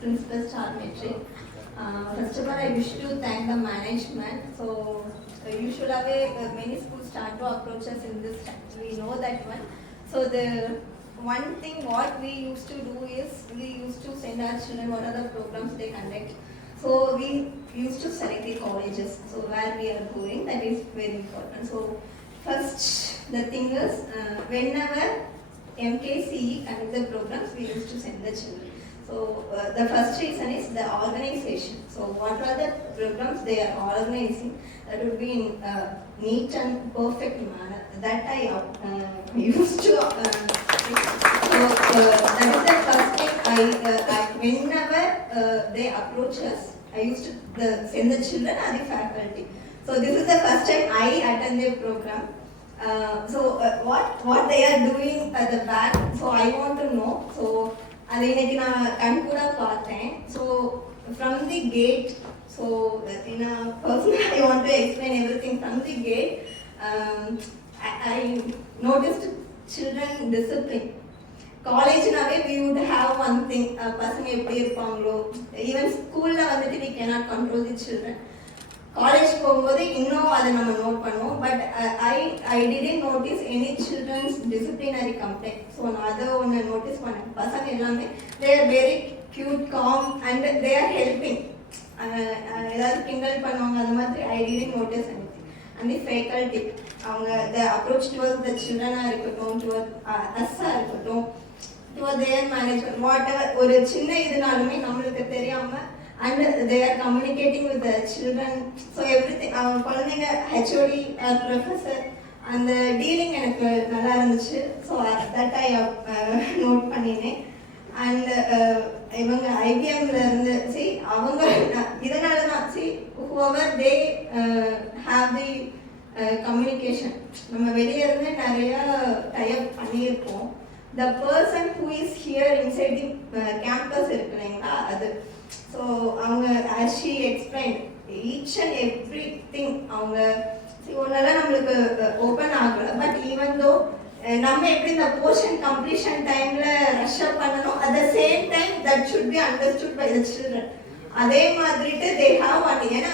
Principal Star Metric. First of all, I wish to thank the management. So, usually many schools start to approach us in this time. We know that one. So, the one thing what we used to do is we used to send our children what are the programs they conduct. So, we used to select the colleges. So, where we are going, that is very important. So, first, the thing is, whenever MKCE conduct the programs, we used to send the children. So the first reason is the organization. So what are the programs they are organizing that would be in neat and perfect manner. That I used to. So that is the first thing. Whenever they approach us, I used to send the children and the faculty. So this is the first time I attend their program. What they are doing at the back. So I want to know. So அது இன்னைக்கு நான் கண் கூட பார்த்தேன். So from the gate, so personally I want to explain everything from the gate. I noticed children discipline. காலேஜ்னாவே we would have one thing, பசங்க எப்படி இருப்பாங்களோ, even ஸ்கூலில் வந்துட்டு we cannot control the children. College போகும்போது இன்னும் அதை நம்ம நோட் பண்ணுவோம். But I didn't notice any childrens disciplinary complaint. So நான் அதை ஒன்று நோட்டீஸ் பண்ணேன். பசங்க எல்லாமே they are very cute, calm and they are helping. ஏதாவது கிண்டல் பண்ணுவாங்க, அந்த மாதிரி I didn't notice anything. And the faculty, அவங்க த அப்ரோச் டுவர்ட்ஸ் த சில்ட்ரனாக இருக்கட்டும், டுவர்ட் அஸ்ஸாக இருக்கட்டும், toward there management, what ever, ஒரு சின்ன இதுனாலுமே நம்மளுக்கு தெரியாமல் and they are communicating with the children. So everything, குழந்தைங்க HOD professor அந்த டீலிங் எனக்கு நல்லா இருந்துச்சு. ஸோ தட் ஐ நோட் பண்ணினேன். அண்ட் இவங்க ஐபிஎம்ல இருந்து அவங்க இதனால தான் whoever they have the communication, நம்ம வெளியே இருந்து நிறைய டைப் பண்ணியிருப்போம். The person who is here inside the campus இருக்கு இல்லைங்களா, அது ஸோ அவங்க as she explained each and everything, அவங்க ஒன்னெல்லாம் நம்மளுக்கு ஓப்பன் ஆகல. பட் ஈவன் தோ நம்ம எப்படி இந்த போர்ஷன் கம்ப்ளீஷன் டைம்ல ரஷ் அப் பண்ணணும், at the same time that should be understood by the children. அதே மாதிரிட்டு தே ஹாவ் ஒன், ஏன்னா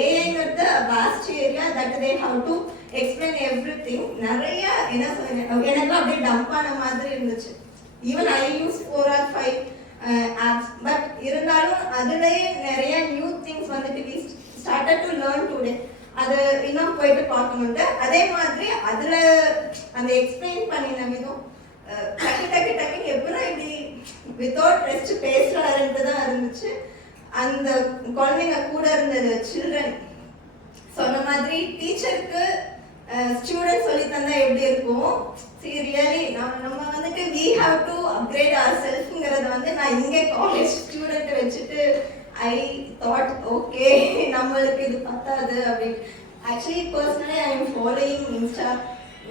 ஏஐங்கிறது vast area, that they have to explain everything. நிறைய என்ன சொல்லுங்க, எனக்கு அப்படியே டம்ப் ஆன மாதிரி இருந்துச்சு. Even I use 4 or 5 apps, but இருந்தாலும் அதுலயே நிறைய நியூ திங்ஸ் வந்துட்டு we started to learn today. அது இன்னும் போயிட்டு பார்க்கணுன்ட்டு. அதே மாதிரி அதுல அந்த எக்ஸ்பிளைன் பண்ணின விதம் டக்கு எப்படா இப்படி வித்தவுட் ரெஸ்ட் பேசுறாருன்ட்டு தான் இருந்துச்சு. அந்த குழந்தைங்க கூட இருந்தது சில்ட்ரன் சொன்ன மாதிரி டீச்சருக்கு ஸ்டூடெண்ட் சொல்லி தந்தா எப்படி இருக்கும். ரியலி நம்ம வந்துட்டு we have to upgrade ourselves-ங்கிறத வந்து நான் இங்கே காலேஜ் ஸ்டூடெண்ட் வச்சுட்டு ஐ தாட் ஓகே நம்மளுக்கு இது பத்தாது அப்படின்னு. Actually personally I am following Insta.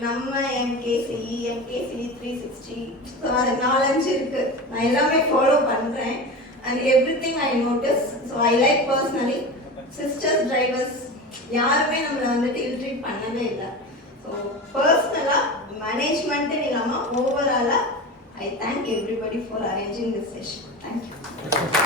நம்ம MKCE 360, ஸோ அது 4-5 இருக்கு. நான் எல்லாமே ஃபாலோ பண்ணுறேன். And every thing I notice. So I like personally sisters drivers யாருமே நம்மளை வந்துட்டு இல்ட்ரீட் பண்ணவே இல்லை. ஸோ பர்சனலாக மேனேஜ்மெண்ட்டு இல்லாமல் ஓவராலாக I thank everybody for arranging this session. Thank you.